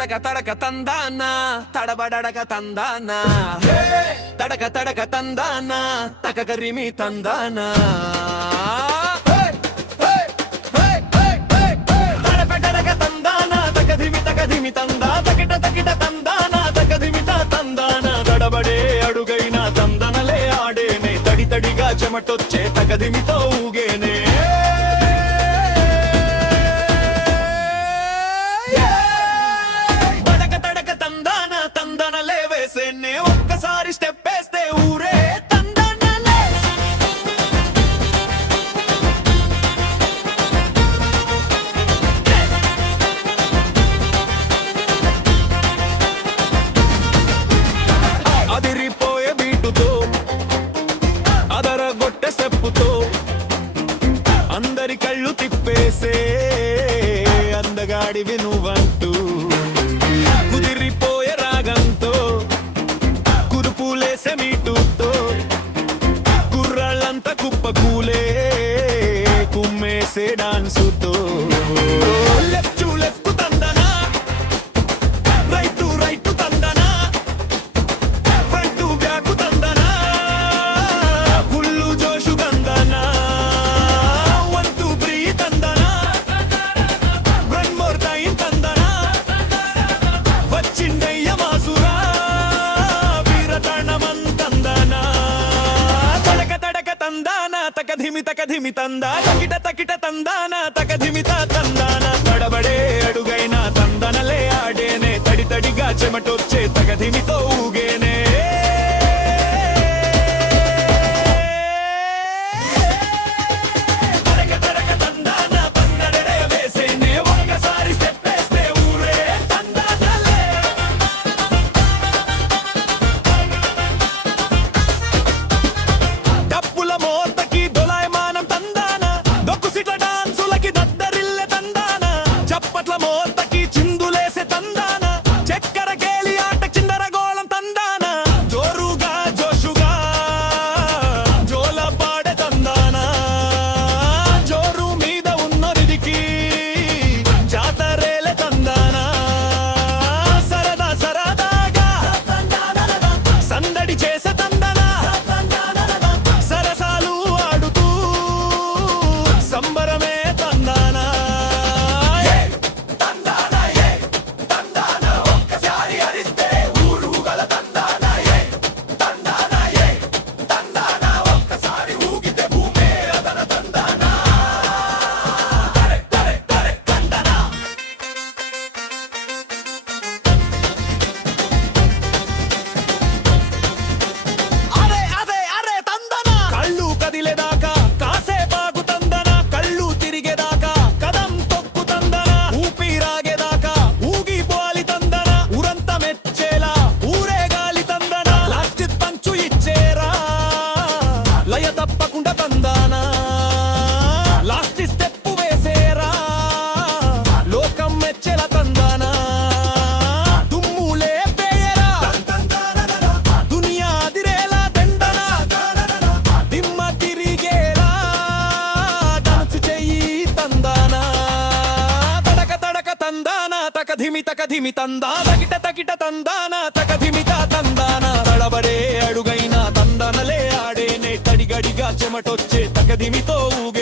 తడక తడక తందాన తడబడక తందాన తడక తడక తందాన తకగరిమి తందాన తడబడక తందాన తకధిమి తందా తకిట తకిట తందాన తకధిమి తందాన తడబడే అడుగైన తందనలే ఆడేనే తడి తడిగా చెమటొచ్చే తకధిమితో ఊగేనే ఒక్కసారి స్టెప్ వేస్తే ఊరే తందనలే అదిరిపోయే బీటుతో అదరగొట్టె స్టెప్పుతో అందరి కళ్ళు తిప్పేసే అందగాడివి నువ్వంటూ కుదిరిపోయే రాగంతో మీటుతో కుర్రాళ్ళంతా కుప్పకూలే కుమ్మేసే డాన్సుతో లెఫ్ట్ లెఫ్ట్ తందనా రైట్ రైట్ తందనా ఫ్రంట్ బ్యాక్ తందనా ఫుల్లు జోషు తందనా వన్ టూ త్రీ తందనా వన్ మోర్ టైం తందనా వచ్చిందయ్య మాసురా తకధిమి తందా తకిట తకిట తందాన తకధిమిత తందాన తడబడే అడుగైన తందనలే ఆడేనే తడి తడిగా చెమటొచ్చే తకధిమితో ఊగేనే తప్పకుండా తందానా లాస్ట్ స్టెప్ వేసేరా లోకం మెచ్చెల తందానా దుమ్ములే పేయరా దునియా అదిరేలా దండనా దిమ్మ తిరిగేలా డాన్స్ చెయ్యి తందానా తడక తడక తందానా తకధిమి తందా తకిట తకిట తందానా తకధిమిత తందానా తడబడే అడుగైన తందనలే ఆడేనే తడిగడిగా చెమటొచ్చే తకధిమితో ఊగే